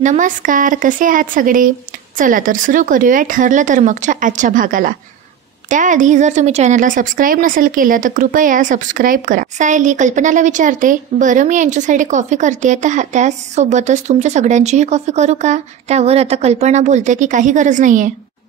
नमस्कार, कसे आहात सगळे? चला तर सुरू करूया ठरलं तर मगच्या आजच्या भागाला. त्याआधी जर तुम्ही चॅनलला सबस्क्राईब नसेल केलं तर कृपया सबस्क्राईब करा. सायली कल्पनाला विचारते, बरं मी यांच्यासाठी कॉफी करते तर त्यासोबतच तुमच्या सगळ्यांचीही कॉफी करू का? त्यावर आता कल्पना बोलते की काही गरज नाहीये,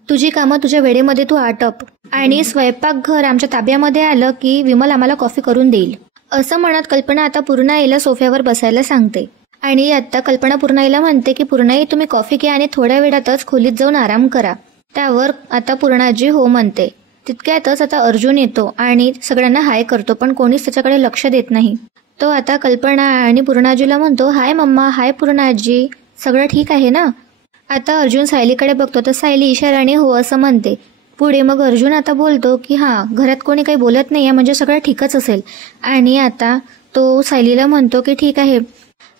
तुझी कामं तुझ्या वेळेमध्ये तू आटप आणि स्वयंपाकघर आमच्या ताब्यामध्ये आलं की विमल आम्हाला कॉफी करून देईल. असं म्हणत कल्पना आता पूर्णाईला सोफ्यावर बसायला सांगते आणि आता कल्पना पूर्णाईला म्हणते की पूर्णाई तुम्ही कॉफी घ्या आणि थोड्या वेळातच खोलीत जाऊन आराम करा. त्यावर आता पूर्णाजी हो म्हणते. तितक्यातच आता अर्जुन येतो आणि सगळ्यांना हाय करतो, पण कोणीच त्याच्याकडे लक्ष देत नाही. तो आता कल्पना आणि पूर्णाजीला म्हणतो, हाय मम्मा, हाय पूर्णाजी, सगळं ठीक आहे ना? आता अर्जुन सायलीकडे बघतो तर सायली इशाराने हो असं म्हणते. पुढे मग अर्जुन आता बोलतो की घरात कोणी काही बोलत नाही आहे म्हणजे सगळं ठीकच असेल. आणि आता तो सायलीला म्हणतो की ठीक आहे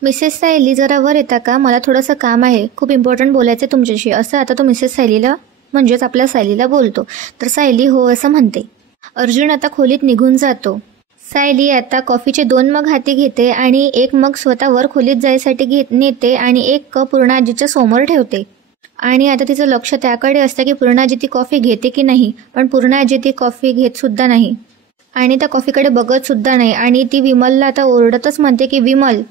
मिसेस सायली, जरा वर येता का? मला थोडंसं काम आहे, खूप इम्पॉर्टंट बोलायचं तुमच्याशी. असं आता तो मिसेस सायलीला म्हणजेच आपल्या सायलीला बोलतो. तर सायली हो असं म्हणते. अर्जुन आता खोलीत निघून जातो. सायली आता कॉफीचे 2 मग हाती घेते आणि एक मग स्वतः वर खोलीत जायसाठी नेते आणि एक कप पूर्णाजीच्या समोर ठेवते. आणि आता तिचं लक्ष त्याकडे असतं की पूर्णाजी ती कॉफी घेते की नाही, पण पूर्णाजी ती कॉफी घेत सुद्धा नाही आणि त्या कॉफीकडे बघत सुद्धा नाही. आणि ती विमलला आता ओरडतच म्हणते की विमल,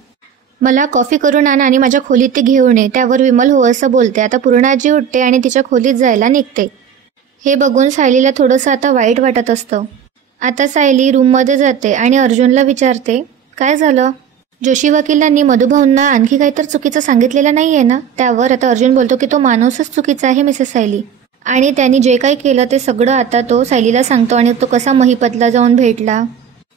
मला कॉफी करून आण आणि माझ्या खोलीत ती घेऊन ये. त्यावर विमल हो असं बोलते. आता पूर्णाजी उठते आणि तिच्या खोलीत जायला निघते. हे बघून सायलीला थोडंसं आता वाईट वाटत असतं. आता सायली रूममध्ये जाते आणि अर्जुनला विचारते, काय झालं? जोशी वकिलांनी मधुभाऊंना आणखी काही तर चुकीचं सांगितलेलं नाहीये ना? त्यावर आता अर्जुन बोलतो की तो माणूसच चुकीचा आहे मिसेस सायली, आणि त्यांनी जे काही केलं ते सगळं आता तो सायलीला सांगतो आणि तो कसा महिपतला जाऊन भेटला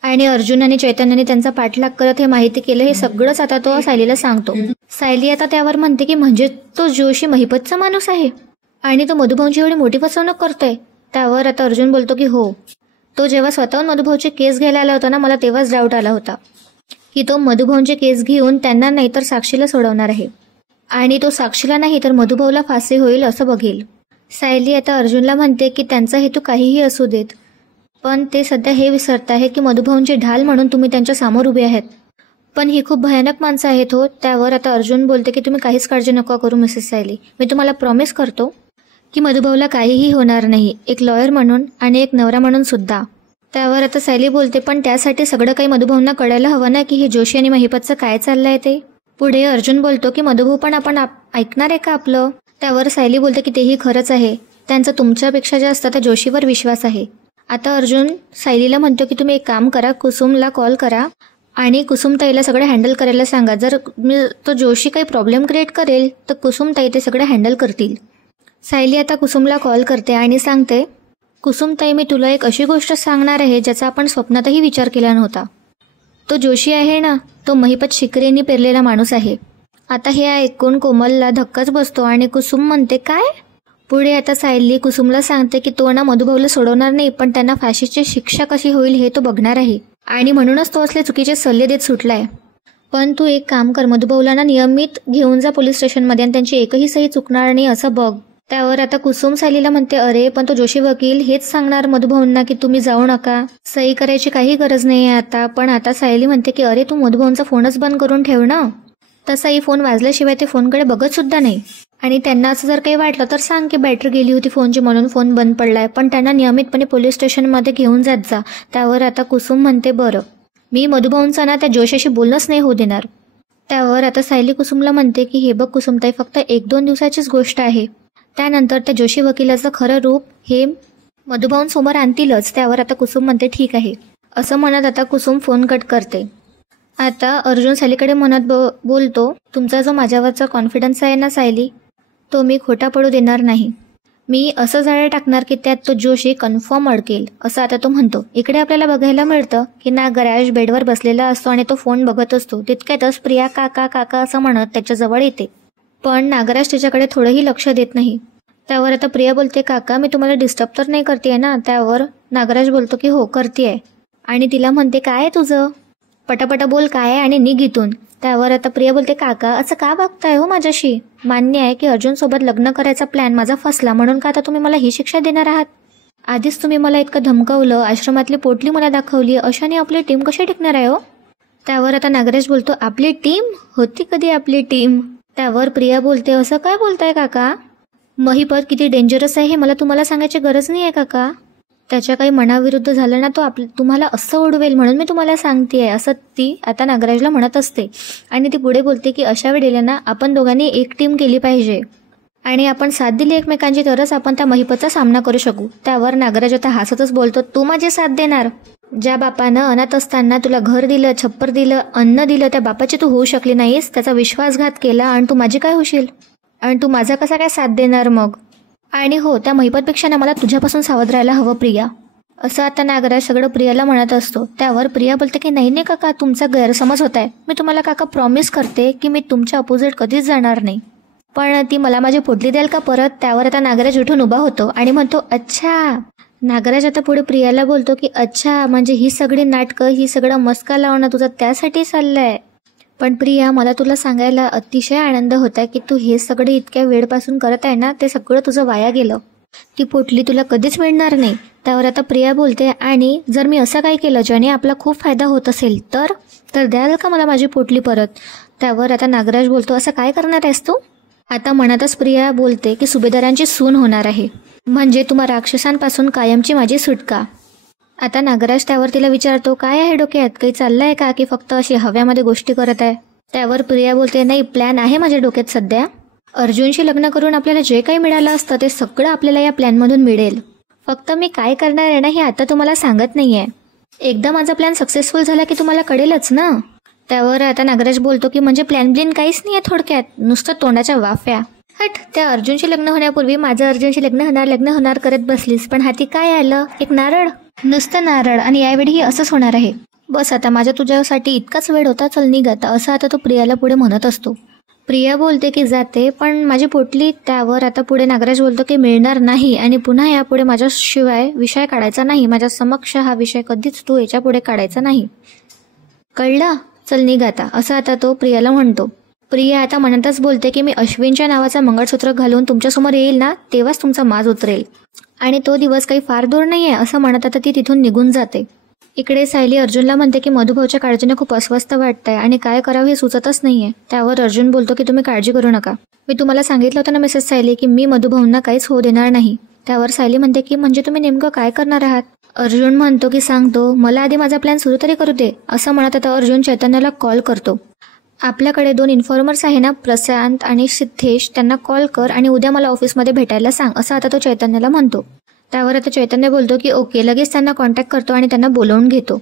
आणि अर्जुन आणि चैतन्याने त्यांचा पाठलाग करत हे माहिती केलं, हे सगळंच आता तो सायलीला सांगतो. सायली आता त्यावर म्हणते की म्हणजे तो जोशी महिपतचा माणूस आहे आणि तो मधुभाऊंची एवढी मोठी फसवणूक करतोय. त्यावर आता अर्जुन बोलतो की हो, तो जेव्हा स्वतःहून मधुभाऊची केस घ्यायला आला होता ना, मला तेव्हाच डाऊट आला होता की तो मधुभाऊंची केस घेऊन त्यांना नाही तर साक्षीला सोडवणार आहे आणि तो साक्षीला नाही तर मधुभाऊला फाशी होईल असं बघेल. सायली आता अर्जुनला म्हणते की त्यांचा हेतू काहीही असू देत, पण ते सध्या हे विसरत आहे की मधुभाऊंची ढाल म्हणून तुम्ही त्यांच्या समोर उभे आहेत, पण ही खूप भयानक माणसं आहेत हो. त्यावर आता अर्जुन बोलते की तुम्ही काहीच काळजी नका करू मिसेस सायली, मी तुम्हाला प्रॉमिस करतो की मधुभाऊला काहीही होणार नाही, एक लॉयर म्हणून आणि एक नवरा म्हणून सुद्धा. त्यावर आता सायली बोलते, पण त्यासाठी सगळं काही मधुभाऊंना कळायला हवं ना की हे जोशी आणि महिपतचं काय चाललंय ते. पुढे अर्जुन बोलतो की मधुभाऊ पण आपण ऐकणार आहे का आपलं? त्यावर सायली बोलते की तेही खरंच आहे, त्यांचा तुमच्यापेक्षा जास्त त्या जोशीवर विश्वास आहे. आता अर्जुन सायलीला म्हणतो की तुम्ही एक काम करा, कुसुमला कॉल करा आणि कुसुमताईला सगळं हँडल करायला सांगा. जर तो जोशी काही प्रॉब्लेम क्रिएट करेल तर कुसुमताई ते सगळं हँडल करतील. सायली आता कुसुमला कॉल करते आणि सांगते, कुसुमताई मी तुला एक अशी गोष्ट सांगणार आहे ज्याचा आपण स्वप्नातही विचार केला नव्हता. तो जोशी आहे ना, तो महिपत शिकरेंनी पेरलेला माणूस आहे. आता हे ऐकून कोमलला धक्काच बसतो आणि कुसुम म्हणते काय? पुढे आता सायली कुसुमला सांगते की तो ना मधुभाऊला सोडवणार नाही, पण त्यांना फाशीची शिक्षा कशी होईल हे तो बघणार आहे आणि म्हणूनच तो असले चुकीचे सल्ले देत सुटलाय. पण तू एक काम कर, मधुभाऊला ना नियमित घेऊन जा पोलीस स्टेशनमध्ये आणि त्यांची एकही सही चुकणार नाही असं बघ. त्यावर आता कुसुम सायलीला म्हणते, अरे पण तो जोशी वकील हेच सांगणार मधुभाऊंना की तुम्ही जाऊ नका, सही करायची काही गरज नाही आता. पण आता सायली म्हणते की अरे तू मधुभाऊंचा फोनच बंद करून ठेव ना. तसाही फोन वाजल्याशिवाय ते फोनकडे बघत सुद्धा नाही आणि त्यांना असं जर काही वाटलं तर सांग की बॅटरी गेली होती फोनची म्हणून फोन बंद पडलाय, पण त्यांना नियमितपणे पोलीस स्टेशनमध्ये घेऊन जात जा. त्यावर आता कुसुम म्हणते, बरं मी मधुभाऊंचा ना त्या जोशीशी बोलणंच नाही होऊ देणार. त्यावर आता सायली कुसुमला म्हणते की हे बघ कुसुमताई, फक्त 1-2 दिवसाचीच गोष्ट आहे, त्यानंतर त्या जोशी वकिलाचं खरं रूप हे मधुभाऊंसमोर आणतीलच. त्यावर आता कुसुम म्हणते ठीक आहे असं म्हणत आता कुसुम फोन कट करते. आता अर्जुन सायलीकडे म्हणत बोलतो, तुमचा जो माझ्यावरचा कॉन्फिडन्स आहे ना सायली, तो मी खोटा पडू देणार नाही. मी असं जाळं टाकणार की त्यात तो जोशी कन्फर्म अडकेल असं आता तो म्हणतो. इकडे आपल्याला बघायला मिळतं की नागराज बेडवर बसलेला असतो आणि तो फोन बघत असतो. तितक्यातच प्रिया काका काका असं म्हणत त्याच्याजवळ येते, पण नागराज तिच्याकडे थोडंही लक्ष देत नाही. त्यावर आता प्रिया बोलते, काका मी तुम्हाला डिस्टर्ब तर नाही करतेय ना? त्यावर नागराज बोलतो की हो करतेय आणि तिला म्हणते, काय आहे तुझं, पटापटा बोल काय आहे आणि निघ इथून. त्यावर आता प्रिया बोलते, काका असं का वागताय हो माझ्याशी? मान्य आहे की अर्जुन सोबत लग्न करायचा प्लॅन माझा फसला, म्हणून का आता तुम्ही मला ही शिक्षा देणार आहात? आधीच तुम्ही मला इतकं धमकवलं, आश्रमातली पोटली मला दाखवली, अशाने आपली टीम कशी टिकणार आहे हो? त्यावर आता नागराज बोलतो, आपली टीम होती कधी आपली टीम? त्यावर प्रिया बोलते, असं काय बोलताय काका? महिपत किती डेंजरस आहे हे मला तुम्हाला सांगायची गरज नाही आहे काका. त्याच्या काही मनाविरुद्ध झालं ना तो तुम्हाला असं उडवेल म्हणून मी तुम्हाला सांगतेय, असं ती आता नागराजला म्हणत असते. आणि ती पुढे बोलते की अशा वेळेला ना आपण दोघांनी एक टीम केली पाहिजे आणि आपण साथ दिली एकमेकांची तरच आपण त्या महिपतचा सामना करू शकू. त्यावर नागराज आता हसतच बोलतो, तू माझी साथ देणार? ज्या बापानं अनाथ असताना तुला घर दिलं, छप्पर दिलं, अन्न दिलं, त्या बापाची तू होऊ शकली नाहीस, त्याचा विश्वासघात केला आणि तू माझी काय होशील? आणि तू माझा कसा काय साथ देणार मग? आणि हो, त्या महिपतपेक्षा ना मला तुझ्यापासून सावध राहायला हवं प्रिया, असं आता नागराज सगळं प्रियाला म्हणत असतो. त्यावर प्रिया बोलते की नाही नाही काका, तुमचा गैरसमज होत आहे. मी तुम्हाला काका प्रॉमिस करते की मी तुमच्या अपोजिट कधीच जाणार नाही. पण ती मला माझी पोटली द्याल का परत? त्यावर आता नागराज उठून उभा होतो आणि म्हणतो अच्छा. नागराज आता पुढे प्रियाला बोलतो की अच्छा, म्हणजे ही सगळी नाटकं, ही सगळं मस्का लावणं तुझं त्यासाठी चाललंय. पण प्रिया, मला तुला सांगायला अतिशय आनंद होता की तू हे सगळे इतक्या वेळपासून करत आहे ना, ते सगळं तुझं वाया गेलं. ती पोटली तुला कधीच मिळणार नाही. त्यावर आता प्रिया बोलते, आणि जर मी असं काय केलं ज्याने आपला खूप फायदा होत असेल तर द्याल का मला माझी पोटली परत? त्यावर आता नागराज बोलतो, असं काय करणार आहेस तू? आता मनातच प्रिया बोलते की सुभेदारांची सून होणार आहे, म्हणजे तुम्हा राक्षसांपासून कायमची माझी सुटका. आता नागराज त्यावर तिला विचारतो, काय आहे डोक्यात? काही चाललंय का की फक्त अशी हव्यामध्ये गोष्टी करत आहे? त्यावर प्रिया बोलते, नाही, प्लॅन आहे माझ्या डोक्यात सध्या. अर्जुनशी लग्न करून आपल्याला जे काही मिळालं असतं ते सगळं आपल्याला या प्लॅनमधून मिळेल. फक्त मी काय करणार आहे ना हे आता तुम्हाला सांगत नाहीये. एकदा माझा प्लॅन सक्सेसफुल झाला की तुम्हाला कळेलच ना. त्यावर आता नागराज बोलतो की म्हणजे प्लॅन ब्लिन काहीच नाहीये थोडक्यात, नुसतं तोंडाच्या वाफ्या. हट, त्या अर्जुनशी लग्न होण्यापूर्वी माझं अर्जुनशी लग्न होणार करत बसलीस, पण हाती काय आलं? एक नारळ, नुसतं नारळ. आणि यावेळीही असंच होणार आहे. बस आता माझ्या तुझ्यासाठी इतकाच वेळ होता, चल निघ आता, असं आता तो प्रियाला पुढे म्हणत असतो. प्रिया बोलते की जाते, पण माझी पोटली? त्यावर आता पुढे नागराज बोलतो की मिळणार नाही आणि पुन्हा यापुढे माझ्याशिवाय विषय काढायचा नाही, माझ्या समक्ष हा विषय कधीच तू याच्या पुढे काढायचा नाही, कळलं? चल निघ आता, असं आता तो प्रियाला म्हणतो. प्रिया आता मनातच बोलते की मी अश्विनच्या नावाचं मंगळसूत्र घालून तुमच्यासमोर येईल ना, तेव्हाच तुमचा माज उतरेल आणि तो दिवस काही फार दूर नाहीये, असं म्हणत आता ती तिथून निघून जाते. इकडे सायली अर्जुनला म्हणते की मधुभाऊच्या काळजीने खूप अस्वस्थ वाटतंय आणि काय करावं हे सुचतच नाहीये. त्यावर अर्जुन बोलतो की तुम्ही काळजी करू नका, मी तुम्हाला सांगितलं होतं ना मिसेस सायली की मी मधुभाऊंना काहीच होऊ देणार नाही. त्यावर सायली म्हणते की म्हणजे तुम्ही नेमकं काय करणार आहात? अर्जुन म्हणतो की सांगतो, मला आधी माझा प्लॅन सुरू तरी करू दे. असं म्हणत आता अर्जुन चैतन्याला कॉल करतो. आपल्याकडे 2 इन्फॉर्मर्स आहे ना, प्रशांत आणि सिद्धेश, त्यांना कॉल कर आणि उद्या मला ऑफिसमध्ये भेटायला सांग, असं आता तो चैतन्याला म्हणतो. त्यावर आता चैतन्य बोलतो की ओके, लगेच त्यांना कॉन्टॅक्ट करतो आणि त्यांना बोलावून घेतो.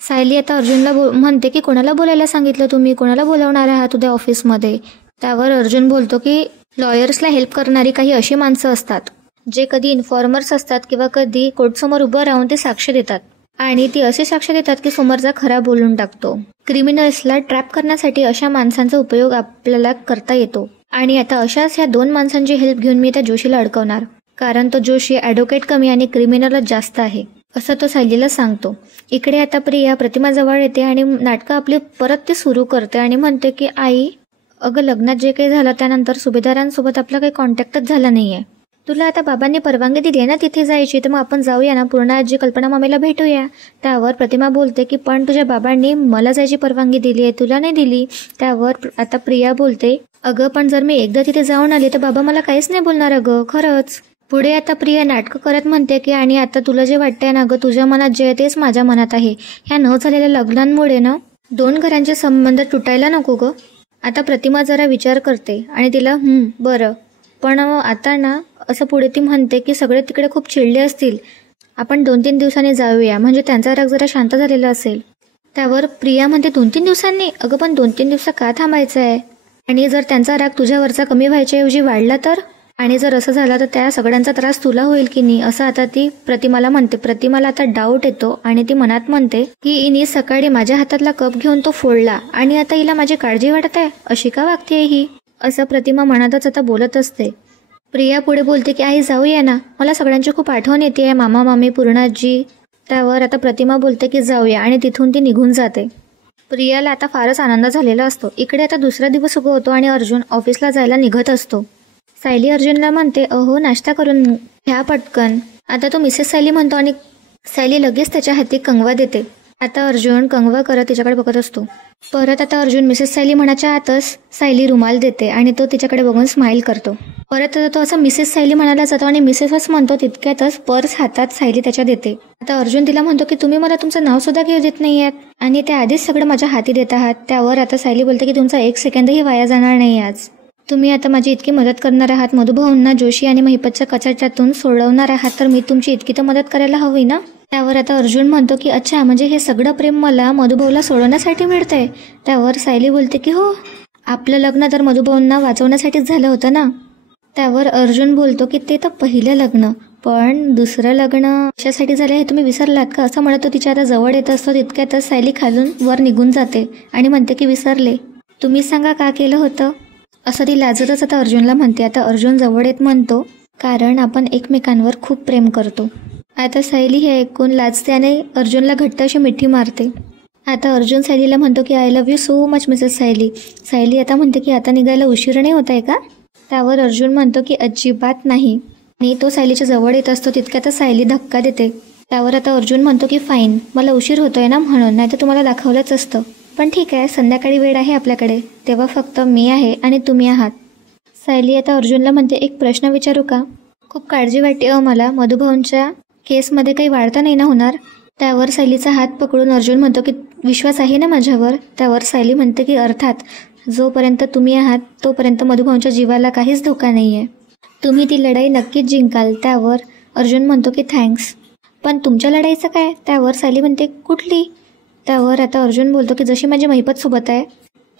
सायली आता अर्जुनला म्हणते की कोणाला बोलायला सांगितलं तुम्ही, कोणाला बोलावणार आहात उद्या ऑफिसमध्ये? त्यावर अर्जुन बोलतो की लॉयर्सला हेल्प करणारी काही अशी माणसं असतात जे कधी इन्फॉर्मर्स असतात किंवा कधी कोर्टसमोर उभं राहून ते साक्ष देतात आणि ती अशी साक्ष देतात की समोरचा खरा बोलून टाकतो. क्रिमिनल्सला ट्रॅप करण्यासाठी अशा माणसांचा उपयोग आपल्याला करता येतो आणि आता अशाच ह्या 2 माणसांची हेल्प घेऊन मी त्या जोशीला अडकवणार, कारण तो जोशी ॲडव्होकेट कमी आणि क्रिमिनलच जास्त आहे, असं तो सायलीला सांगतो. इकडे आता प्रिया प्रतिमाजवळ येते आणि नाटकं आपली परत ती सुरू करते आणि म्हणते की आई, अगं लग्नात जे काही झालं त्यानंतर सुभेदारांसोबत आपला काही कॉन्टॅक्टच झाला नाहीये. तुला आता बाबांनी परवानगी दिली आहे ना तिथे जायची, तर मग आपण जाऊया ना, पूर्ण आजी कल्पना मम्मीला भेटूया. त्यावर प्रतिमा बोलते की पण तुझ्या बाबांनी मला जायची परवानगी दिली आहे, तुला नाही दिली. त्यावर आता प्रिया बोलते, अगं पण जर मी एकदा तिथे जाऊन आली तर बाबा मला काहीच नाही बोलणार अगं, खरंच. पुढे आता प्रिया नाटकं करत म्हणते की आणि आता तुला जे वाटतंय ना गं, तुझ्या मनात जे आहे तेच माझ्या मनात आहे. ह्या न झालेल्या लग्नांमुळे ना 2 घरांचे संबंध तुटायला नको गं. आता प्रतिमा जरा विचार करते आणि तिला बरं, पण आता ना असं पुढे ती म्हणते की सगळे तिकडे खूप चिडले असतील, आपण 2-3 दिवसांनी जाऊया, म्हणजे त्यांचा राग जरा शांत झालेला असेल. त्यावर प्रिया म्हणते 2-3 दिवसांनी? अगं पण 2-3 दिवस का थांबायचं आहे? आणि जर त्यांचा राग तुझ्यावरचा कमी व्हायच्याऐवजी वाढला तर? आणि जर असं झालं तर त्या सगळ्यांचा त्रास तुला होईल की नाही, असं आता ती प्रतिमाला म्हणते. प्रतिमाला आता डाऊट येतो आणि ती मनात म्हणते की हिने सकाळी माझ्या हातातला कप घेऊन तो फोडला आणि आता हिला माझी काळजी वाटत आहे, अशी का वागतेय ही, असं प्रतिमा मनातच आता बोलत असते. प्रिया पुढे बोलते की आई जाऊया ना, मला सगळ्यांची खूप आठवण येते, मामा मामी, पूर्णाजी. त्यावर आता प्रतिमा बोलते की जाऊया आणि तिथून ती निघून जाते. प्रियाला आता फारच आनंद झालेला असतो. इकडे आता दुसरा दिवस उगवतो आणि अर्जुन ऑफिसला जायला निघत असतो. सायली अर्जुनला म्हणते, अहो नाश्ता करून घ्या पटकन. आता तो मिसेस सायली म्हणतो आणि सायली लगेच त्याच्या हाती कंगवा देते. आता अर्जुन कंगवा करत तिच्याकडे बघत असतो. परत आता अर्जुन मिसेस सायली म्हणाच्या आतच सायली रुमाल देते आणि तो तिच्याकडे बघून स्माइल करतो. परत आता तो असं मिसेस सायली म्हणायला जातो आणि मिसेसच म्हणतो. तितक्यातच पर्स हातात सायली त्याच्या देते. आता अर्जुन तिला म्हणतो की तुम्ही मला तुमचं नाव सुद्धा घेऊ देत नाही आहात आणि त्या आधीच सगळं माझ्या हाती देत आहात. त्यावर आता सायली बोलते की तुमचा 1 सेकंदही वाया जाणार नाही आज. तुम्ही आता माझी इतकी मदत करणार आहात, मधुभाऊंना जोशी आणि महिपतच्या कचाट्यातून सोडवणार आहात, तर मी तुमची इतकी तर मदत करायला हवी ना. त्यावर आता अर्जुन म्हणतो की अच्छा, म्हणजे हे सगळं प्रेम मला मधुभाऊला सोडवण्यासाठी मिळतंय. त्यावर सायली बोलते की हो, आपलं लग्न तर मधुभाऊंना वाचवण्यासाठीच झालं होतं ना. त्यावर अर्जुन बोलतो की ते तर पहिलं लग्न, पण दुसरं लग्न कशासाठी झालं हे तुम्ही विसरलात का, असं म्हणत तो तिच्या आता जवळ येत असतो. तितक्यातच सायली खालून वर निघून जाते आणि म्हणते की विसरले, तुम्ही सांगा का केलं होतं, असं ती लाजतच आता अर्जुनला म्हणते. आता अर्जुन जवळ येत म्हणतो कारण आपण एकमेकांवर खूप प्रेम करतो. आता सायली हे ऐकून लाजते आणि अर्जुनला घट्ट अशी मिठी मारते. आता अर्जुन सायलीला म्हणतो की I love you so much Mrs Sayali. Sayali आता म्हणते की आता निघायला उशीर नाही होत आहे का. त्यावर अर्जुन म्हणतो की अजिबात नाही आणि तो सायलीच्या जवळ येत असतो. तितक्यातच सायली धक्का देते. त्यावर आता अर्जुन म्हणतो की फाईन, मला उशीर होतोय ना म्हणून, नाही तर तुम्हाला दाखवलंच असतं. पण ठीक आहे, संध्याकाळी वेळ आहे आपल्याकडे, तेव्हा फक्त मी आहे आणि तुम्ही आहात. सायली आता अर्जुनला म्हणते एक प्रश्न विचारू का, खूप काळजी वाटते मला, मधुभाऊंच्या केसमध्ये काही वाढता नाही ना होणार. त्यावर सायलीचा हात पकडून अर्जुन म्हणतो की विश्वास आहे ना माझ्यावर. त्यावर सायली म्हणते की अर्थात, जोपर्यंत तुम्ही आहात तोपर्यंत मधुभाऊंच्या जीवाला काहीच धोका नाही आहे, तुम्ही ती लढाई नक्कीच जिंकाल. त्यावर अर्जुन म्हणतो की थँक्स, पण तुमच्या लढाईचं काय. त्यावर सायली म्हणते कुठली. त्यावर आता अर्जुन बोलतो की जशी माझी महिपत सोबत आहे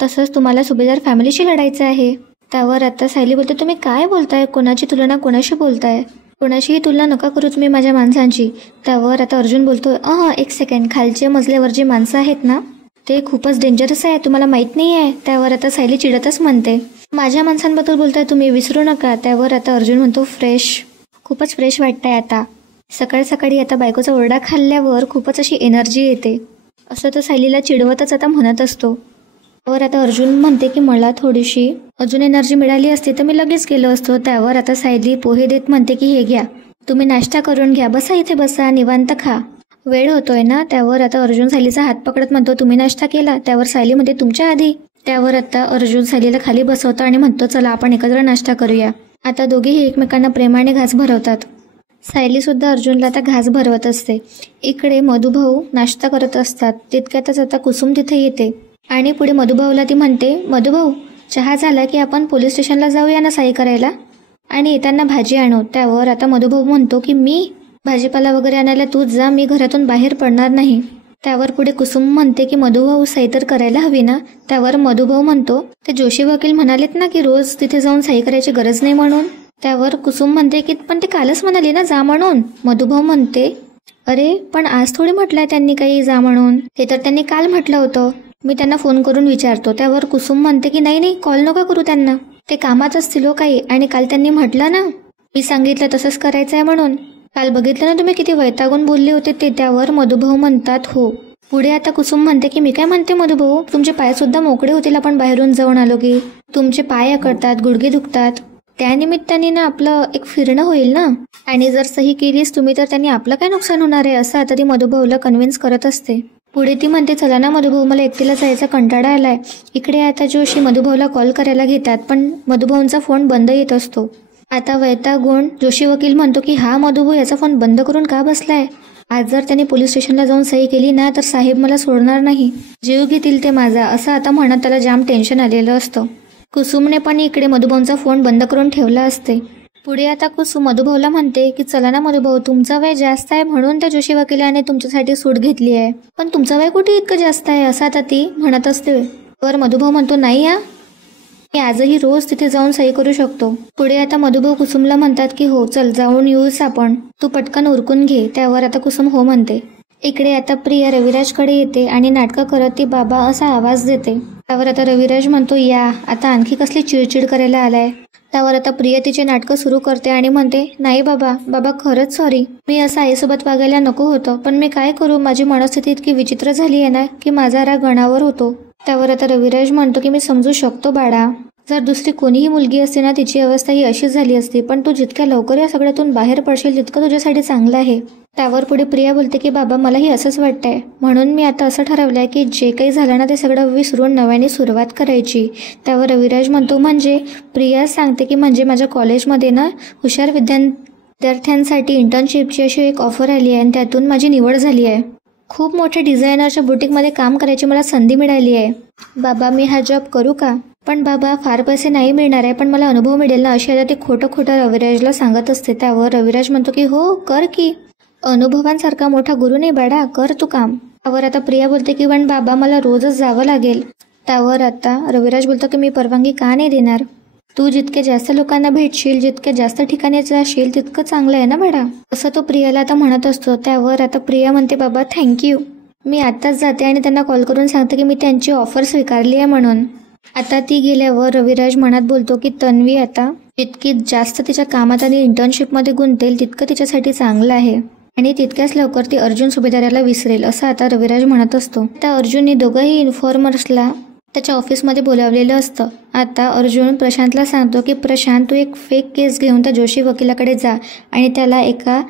तसंच तुम्हाला सुभेदार फॅमिलीशी लढायचं आहे. त्यावर आता सायली बोलते तुम्ही काय बोलताय, कोणाची तुलना कोणाशी बोलताय, कोणाशीही तुलना नका करू तुम्ही माझ्या माणसांची. त्यावर आता अर्जुन बोलतो 1 सेकंड, खालच्या मजल्यावर जी माणसं आहेत ना ते खूपच डेंजरस आहे, तुम्हाला माहीत नाही आहे. त्यावर आता सायली चिडतच म्हणते माझ्या माणसांबद्दल बोलताय तुम्ही, विसरू नका. त्यावर आता अर्जुन म्हणतो खूपच फ्रेश वाटतंय आता, सकाळ सकाळी आता बायकोचा ओरडा खाल्ल्यावर खूपच अशी एनर्जी येते, असं तो सायलीला चिडवतच आता म्हणत असतो. त्यावर आता अर्जुन म्हणते की मला थोडीशी अजून एनर्जी मिळाली असती तर मी लगेच गेलो असतो. त्यावर आता सायली पोहे देत म्हणते की हे घ्या, तुम्ही नाश्ता करून घ्या, बसा इथे बसा, निवांत खा, वेळ होतोय ना. त्यावर आता अर्जुन सायलीचा हात पकडत म्हणतो तुम्ही नाश्ता केला. त्यावर सायली म्हणते तुमच्या आधी. त्यावर आता अर्जुन सायलीला खाली बसवतो आणि म्हणतो चला आपण एकत्र नाश्ता करूया. आता दोघेही एकमेकांना प्रेमाने घास भरवतात. सायली सुद्धा अर्जुनला आता घास भरवत असते. इकडे मधुभाऊ नाश्ता करत असतात. तितक्यातच आता कुसुम तिथे येते आणि पुढे मधुभाऊला ती म्हणते मधुभाऊ चहा झाला की आपण पोलीस स्टेशनला जाऊया ना सही करायला, आणि येताना भाजी आणू. त्यावर आता मधुभाऊ म्हणतो की मी भाजीपाला वगैरे आणायला तूच जा, मी घरातून बाहेर पडणार नाही. त्यावर पुढे कुसुम म्हणते की मधुभाऊ सही तर करायला हवी ना. त्यावर मधुभाऊ म्हणतो ते जोशी वकील म्हणालेत ना की रोज तिथे जाऊन सही करायची गरज नाही म्हणून. त्यावर कुसुम म्हणते की पण ते कालच म्हणाले ना जा म्हणून. मधुभाऊ म्हणते अरे पण आज थोडी म्हटलंय त्यांनी काही जा म्हणून, ते तर त्यांनी काल म्हटलं होतं, मी त्यांना फोन करून विचारतो. त्यावर कुसुम म्हणते की नाही कॉल नका करू त्यांना, ते कामात असतील हो काही, आणि काल त्यांनी म्हटलं ना मी सांगितलं तसंच करायचं आहे म्हणून, काल बघितलं ना तुम्ही किती वैतागून बोलले होते ते. त्यावर मधुभाऊ म्हणतात हो. पुढे आता कुसुम म्हणते की मी काय म्हणते मधुभाऊ, तुमचे पाय सुद्धा मोकळे होतील आपण बाहेरून जाऊन आलो की, तुमचे पाय अकडतात, गुडघे दुखतात, त्यानिमित्ताने ना आपलं एक फिरणं होईल ना, आणि जर सही केलीस तुम्ही तर त्यांनी आपलं काय नुकसान होणार आहे, असं आता ती मधुभाऊला कन्व्हिन्स करत असते. पुढे ती म्हणते चला ना मधुभाऊ, मला एकटीला जायचा कंटाळा आलाय. इकडे आता जोशी मधुभाऊला कॉल करायला घेतात पण मधुभाऊंचा फोन बंद येत असतो. आता वैतागून जोशी वकील म्हणतो की हा मधुभाऊ याचा फोन बंद करून का बसलाय, आज जर त्यांनी पोलीस स्टेशनला जाऊन सही केली ना तर साहेब मला सोडणार नाही, जीव घेतील ते माझा, असं आता म्हणत त्याला जाम टेन्शन आलेलं असतं. कुसुमने पण इकडे मधुभाऊंचा फोन बंद करून ठेवला असते. पुढे आता कुसुम मधुभाऊला म्हणते की चला ना मधुभाऊ, तुमचा वय जास्त आहे म्हणून त्या जोशी वकिलाने तुमच्यासाठी सूट घेतली आहे, पण तुमचा वय कुठे इतकं जास्त आहे, असं आता ती म्हणत असते. तर मधुभाऊ म्हणतो नाही मी आजही रोज तिथे जाऊन सही करू शकतो. पुढे आता मधुभाऊ कुसुमला म्हणतात की हो चल जाऊन येऊस आपण, तू पटकन उरकून घे. त्यावर आता कुसुम हो म्हणते. इकडे आता प्रिया रविराजकडे येते आणि नाटकं करत ती बाबा असा आवाज देते. त्यावर आता रविराज म्हणतो या आता आणखी कसली चिडचिड करायला आलाय. त्यावर आता प्रिया तिचे नाटकं सुरू करते आणि म्हणते नाही बाबा खरंच सॉरी, मी असं आईसोबत वागायला नको होतं, पण मी काय करू, माझी मनस्थिती इतकी विचित्र झाली आहे ना की माझा राग गणावर होतो. त्यावर आता रविराज म्हणतो की मी समजू शकतो बाळा, जर दुसरी कोणीही मुलगी असते ना तिची अवस्था ही अशीच झाली असती, पण तू जितक्या लवकर या सगळ्यातून बाहेर पडशील तितकं तुझ्यासाठी चांगलं आहे. त्यावर पुढे प्रिया बोलते की बाबा मलाही असंच वाटतंय, म्हणून मी आता असं ठरवलंय की जे काही झालं ना ते सगळं विसरून नव्याने सुरुवात करायची. त्यावर रविराज म्हणतो म्हणजे? प्रिया सांगते की म्हणजे माझ्या कॉलेजमध्ये ना हुशार विद्यार्थ्यांसाठी इंटर्नशिपची अशी एक ऑफर आली आहे आणि त्यातून माझी निवड झाली आहे. खूप मोठ्या डिझायनरच्या बुटीकमध्ये काम करायची मला संधी मिळाली आहे. बाबा मी हा जॉब करू का? पण बाबा फार पैसे नाही मिळणार आहे, पण मला अनुभव मिळेल ना, अशी आता ती खोटं रविराजला सांगत असते. त्यावर रविराज म्हणतो की हो कर की, अनुभवांसारखा मोठा गुरु नाही बाळा, कर तू काम. त्यावर आता प्रिया बोलते की पण बाबा मला रोजच जावं लागेल. त्यावर आता रविराज बोलतो की मी परवानगी का नाही देणार, तू जितके जास्त लोकांना भेटशील, जितके जास्त ठिकाणी जाशील तितकं चांगलं आहे ना बाळा, असं तो प्रियाला आता म्हणत असतो. त्यावर आता प्रिया म्हणते बाबा थँक्यू, मी आत्ताच जाते आणि त्यांना कॉल करून सांगते की मी त्यांची ऑफर स्वीकारली आहे म्हणून. आता ती गेल्यावर रविराज मनात बोलतो की तन्वी आता जितकी जास्त तिच्या कामात आणि इंटर्नशिपमध्ये गुंतेल तितकं तिच्यासाठी चांगलं आहे आणि तितक्याच लवकर ती अर्जुन सुभेदाराला विसरेल, असं आता रविराज म्हणत असतो. आता अर्जुनने दोघंही इन्फॉर्मर्सला त्याच्या ऑफिसमध्ये बोलावलेलं असतं. आता अर्जुन प्रशांतला सांगतो की प्रशांत तू एक फेक केस घेऊन त्या जोशी वकिलाकडे जा आणि त्याला एका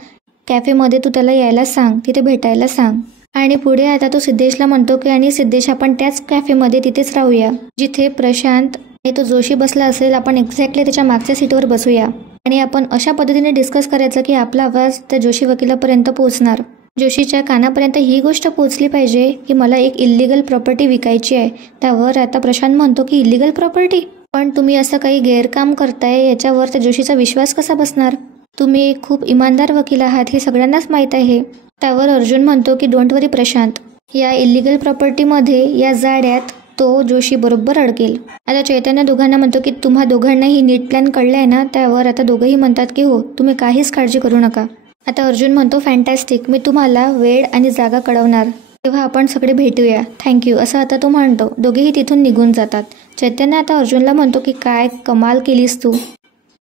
कॅफेमध्ये तू त्याला यायला सांग, तिथे भेटायला सांग. आणि पुढे आता तो सिद्धेशला म्हणतो की आणि सिद्धेश आपण त्याच कॅफेमध्ये तिथेच राहूया जिथे प्रशांत आणि तो जोशी बसला असेल, आपण एक्झॅक्टली त्याच्या मागच्या सीटवर बसूया आणि आपण अशा पद्धतीने डिस्कस करायचं की आपला आवाज त्या जोशी वकिलापर्यंत पोहोचणार. जोशीच्या कानापर्यंत ही गोष्ट पोहोचली पाहिजे की मला एक इल्लिगल प्रॉपर्टी विकायची आहे. त्यावर आता प्रशांत म्हणतो की इल्लिगल प्रॉपर्टी, पण तुम्ही असं काही गैरकाम करताय याच्यावर त्या जोशीचा विश्वास कसा बसणार, तुम्ही एक खूप इमानदार वकील आहात हे सगळ्यांनाच माहीत आहे. त्यावर अर्जुन म्हणतो की डोंट वरी प्रशांत, या इल्लिगल प्रॉपर्टीमध्ये या जाड्यात तो जोशी बरोबर अडकेल. आता चैतन्य दोघांना म्हणतो की तुम्हा दोघांनाही नीट प्लॅन कळलाय ना. त्यावर आता दोघंही म्हणतात की हो, तुम्ही काहीच काळजी करू नका. आता अर्जुन म्हणतो फॅन्टॅस्टिक, मी तुम्हाला वेळ आणि जागा कळवणार, तेव्हा आपण सगळे भेटूया, थँक्यू, असं आता तो म्हणतो. दोघेही तिथून निघून जातात. चैतन्य आता अर्जुनला म्हणतो की काय कमाल केलीस तू,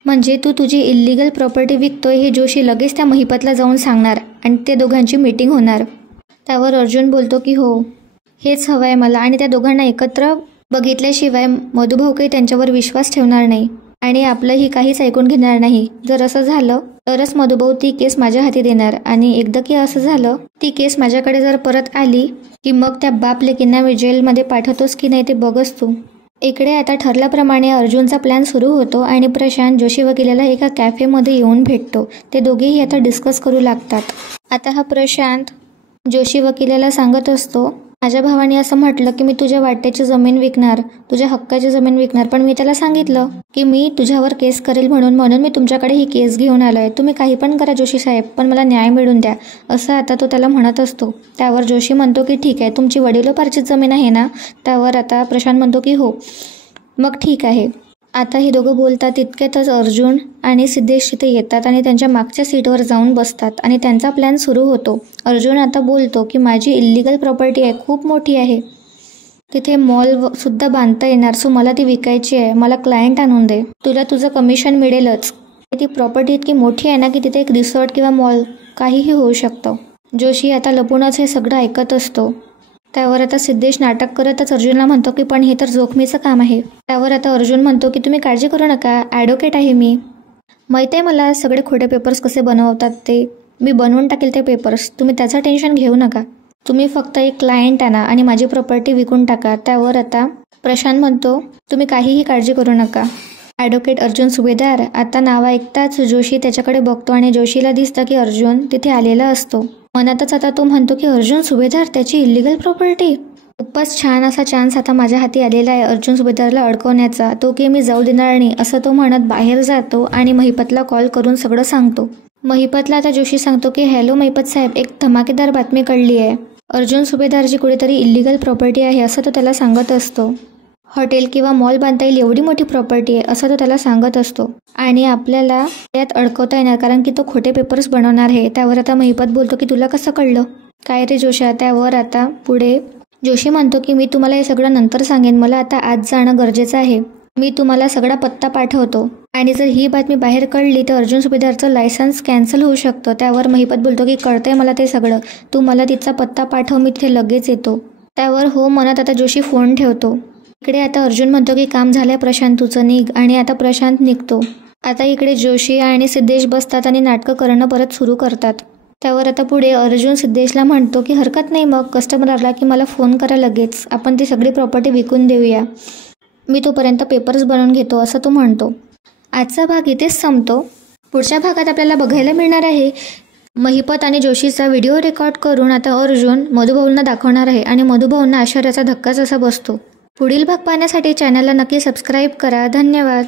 म्हणजे तू तुझी इल्लिगल प्रॉपर्टी विकतोय हे जोशी लगेच त्या महिपतला जाऊन सांगणार आणि ते दोघांची मीटिंग होणार. त्यावर अर्जुन बोलतो की हो हेच हवं आहे मला आणि त्या दोघांना एकत्र बघितल्याशिवाय मधुभाऊ काही त्यांच्यावर विश्वास ठेवणार नाही आणि आपलंही काहीच ऐकून घेणार नाही. जर असं झालं तरच मधुभाऊ ती केस माझ्या हाती देणार आणि एकदा की असं झालं ती केस माझ्याकडे जर परत आली की मग त्या बाप लेकींना मी जेलमध्ये पाठवतोस की नाही ते बघच तू. इकडे आता ठरल्याप्रमाणे अर्जुनचा प्लॅन सुरू होतो आणि प्रशांत जोशी वकिलाला एका कॅफेमध्ये येऊन भेटतो. ते दोघेही आता डिस्कस करू लागतात. आता हा प्रशांत जोशी वकिलाला सांगत असतो माझ्या भावाने असं म्हटलं की मी तुझ्या वाट्याची जमीन विकणार, तुझ्या हक्काची जमीन विकणार, पण मी त्याला सांगितलं की मी तुझ्यावर केस करेल म्हणून मी तुमच्याकडे ही केस घेऊन आलोय. तुम्ही काही पण करा जोशी साहेब, पण मला न्याय मिळून द्या, असं आता तो त्याला म्हणत असतो. त्यावर जोशी म्हणतो की ठीक आहे, तुमची वडिलोपार्जित जमीन आहे ना. त्यावर आता प्रशांत म्हणतो की हो, मग ठीक आहे. आता हे दोघं बोलतात तितक्यातच अर्जुन आणि सिद्धेश तिथे येतात आणि त्यांच्या मागच्या सीटवर जाऊन बसतात आणि त्यांचा प्लॅन सुरू होतो. अर्जुन आता बोलतो की माझी इल्लिगल प्रॉपर्टी आहे, खूप मोठी आहे, तिथे मॉल सुद्धा बांधता येणार, सो मला ती विकायची आहे, मला क्लायंट आणून दे, तुला तुझं कमिशन मिळेलच. ती प्रॉपर्टी इतकी मोठी आहे ना की तिथे एक रिसॉर्ट किंवा मॉल काहीही होऊ शकतं. जोशी आता लपूनच हे सगळं ऐकत असतो. त्यावर आता सिद्धेश नाटक करतच अर्जुनला म्हणतो की पण हे तर जोखमीचं काम आहे. त्यावर आता अर्जुन म्हणतो की तुम्ही काळजी करू नका, ॲडव्होकेट आहे मी, माहीत आहे मला सगळे खोटे पेपर्स कसे बनवतात ते, मी बनवून टाकेल ते पेपर्स, तुम्ही त्याचं टेन्शन घेऊ नका, तुम्ही फक्त एक क्लायंट आणा आणि माझी प्रॉपर्टी विकून टाका. त्यावर आता प्रशांत म्हणतो तुम्ही काहीही काळजी करू नका. ॲडव्होकेट अर्जुन सुभेदार आता नाव ऐकताच जोशी त्याच्याकडे बघतो आणि जोशीला दिसतं की अर्जुन तिथे आलेला असतो. मनातच आता तो म्हणतो की अर्जुन सुभेदार, त्याची इल्लिगल प्रॉपर्टी, खूपच छान असा चान्स आता माझ्या हाती आलेला आहे अर्जुन सुभेदारला अडकवण्याचा, तो की मी जाऊ देणार नाही, असं तो म्हणत बाहेर जातो आणि महिपतला कॉल करून सगळं सांगतो. महिपतला आता जोशी सांगतो की हॅलो महिपत साहेब, एक धमाकेदार बातमी कळली आहे, अर्जुन सुभेदारची कुठेतरी इल्लिगल प्रॉपर्टी आहे असं तो त्याला सांगत असतो. हॉटेल किंवा मॉल बांधता येईल एवढी मोठी प्रॉपर्टी आहे असं तो त्याला सांगत असतो आणि आपल्याला त्यात अडकवता येणार कारण की तो खोटे पेपर्स बनवणार आहे. त्यावर आता महिपत बोलतो की तुला कसं कळलं, काय रे जोशा. त्यावर आता पुढे जोशी म्हणतो की मी तुम्हाला हे सगळं नंतर सांगेन, मला आता आज जाणं गरजेचं आहे, मी तुम्हाला सगळा पत्ता पाठवतो आणि जर ही बातमी बाहेर कळली तर अर्जुन सुभेदारचं लायसन्स कॅन्सल होऊ शकतं. त्यावर महिपत बोलतो की कळतंय मला ते सगळं, तू मला तिचा पत्ता पाठव, मी तिथे लगेच येतो. त्यावर हो म्हणत आता जोशी फोन ठेवतो. इकडे आता अर्जुन म्हणतो की काम झालंय प्रशांत तुझं, निघ. आणि आता प्रशांत निघतो. आता इकडे जोशी आणि सिद्धेश बसतात आणि नाटकं करणं परत सुरू करतात. त्यावर आता पुढे अर्जुन सिद्धेशला म्हणतो की हरकत नाही, मग कस्टमर आला की मला फोन करा लगेच, आपण ती सगळी प्रॉपर्टी विकून देऊया, मी तोपर्यंत पेपर्स बनवून घेतो, असं तो म्हणतो. आजचा भाग इथेच संपतो. पुढच्या भागात आपल्याला बघायला मिळणार आहे महिपत आणि जोशीचा व्हिडिओ रेकॉर्ड करून आता अर्जुन मधुभाऊंना दाखवणार आहे आणि मधुभाऊंना आश्चर्याचा धक्काच असा बसतो. पुढील भाग पाहण्यासाठी चॅनलला नक्की सबस्क्राईब करा. धन्यवाद.